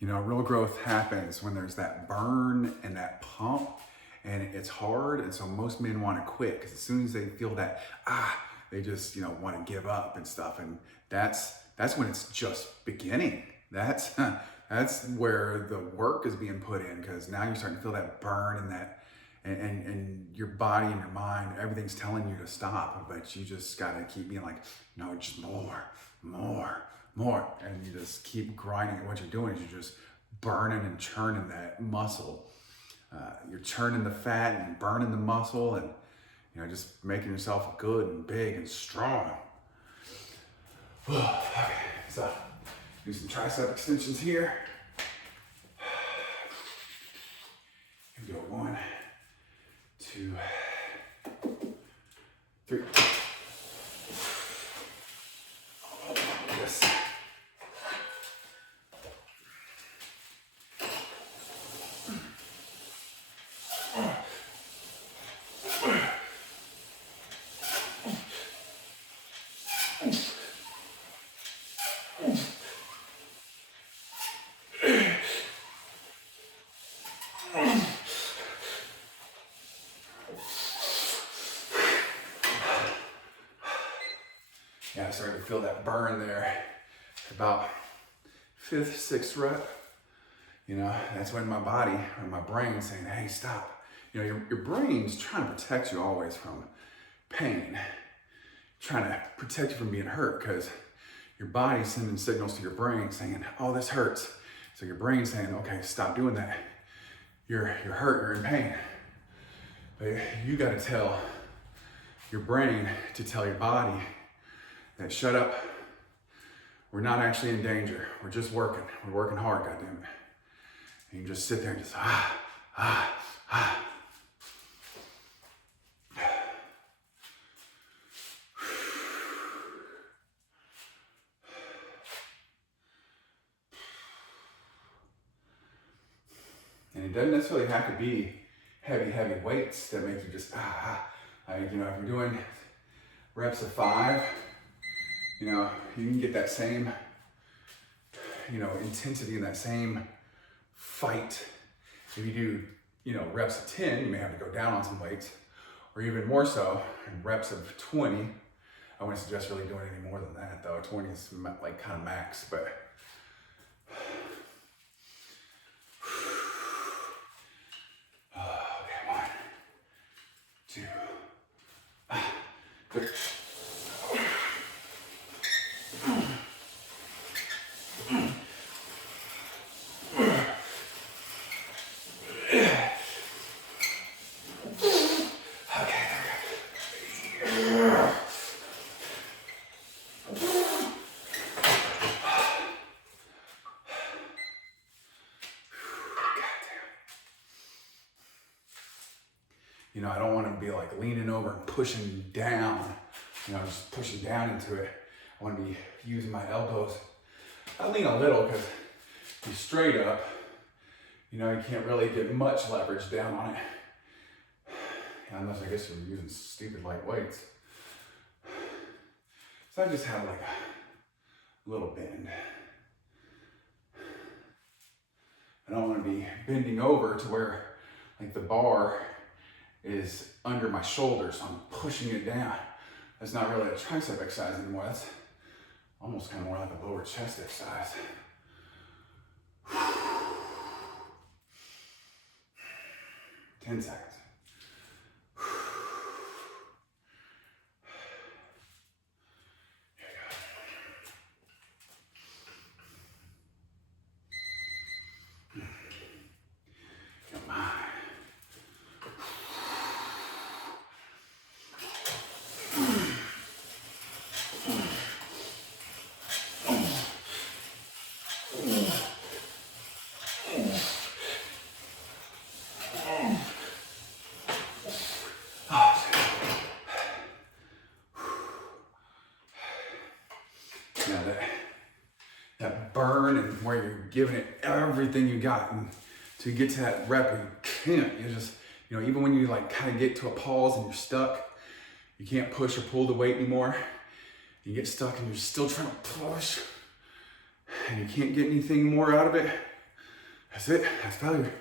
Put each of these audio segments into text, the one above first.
You know, real growth happens when there's that burn and that pump and it's hard. And so most men want to quit because as soon as they feel that, they just, want to give up and stuff. And that's when it's just beginning. That's where the work is being put in, because now you're starting to feel that burn and that, and your body and your mind, everything's telling you to stop, but you just got to keep being like, no, just more. And you just keep grinding. And what you're doing is you're just burning and churning that muscle. You're churning the fat and burning the muscle, and just making yourself good and big and strong. Okay, so do some tricep extensions here. Here we go. 1, 2, 3. Yes. Yeah, I started to feel that burn there. About 5th, 6th rep. That's when my body or my brain is saying, hey, stop. Your brain's trying to protect you always from pain, trying to protect you from being hurt, because your body's sending signals to your brain saying, oh, this hurts. So your brain's saying, okay, stop doing that. You're hurt, you're in pain. But you got to tell your brain to tell your body that, shut up. We're not actually in danger. We're just working. We're working hard, goddammit. And you just sit there and just, And it doesn't necessarily have to be heavy weights that make you just, Like, if you're doing reps of 5, you can get that same, intensity and that same fight. If you do, reps of 10, you may have to go down on some weights, or even more so, in reps of 20. I wouldn't suggest really doing any more than that, though. 20 is like kind of max, but. Okay, 1, 2, 3. I don't want to be like leaning over and pushing down, just pushing down into it. I want to be using my elbows. I lean a little because if you're straight up, you can't really get much leverage down on it. Unless I guess you're using stupid light weights. So I just have like a little bend. I don't want to be bending over to where like the bar is under my shoulders, so I'm pushing it down. That's not really a tricep exercise anymore. That's almost kind of more like a lower chest exercise. 10 seconds. That burn and where you're giving it everything you got, and to get to that rep where you can't, you just, even when you like kind of get to a pause and you're stuck, you can't push or pull the weight anymore, you get stuck and you're still trying to push and you can't get anything more out of it, That's it, that's failure.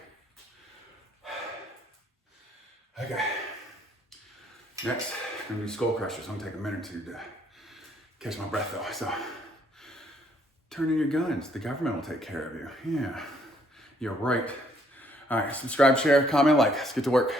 Okay. Next, I'm gonna do skull crushers. I'm gonna take a minute or two to catch my breath though. So, turn in your guns. The government will take care of you. Yeah, you're right. All right, subscribe, share, comment, like. Let's get to work.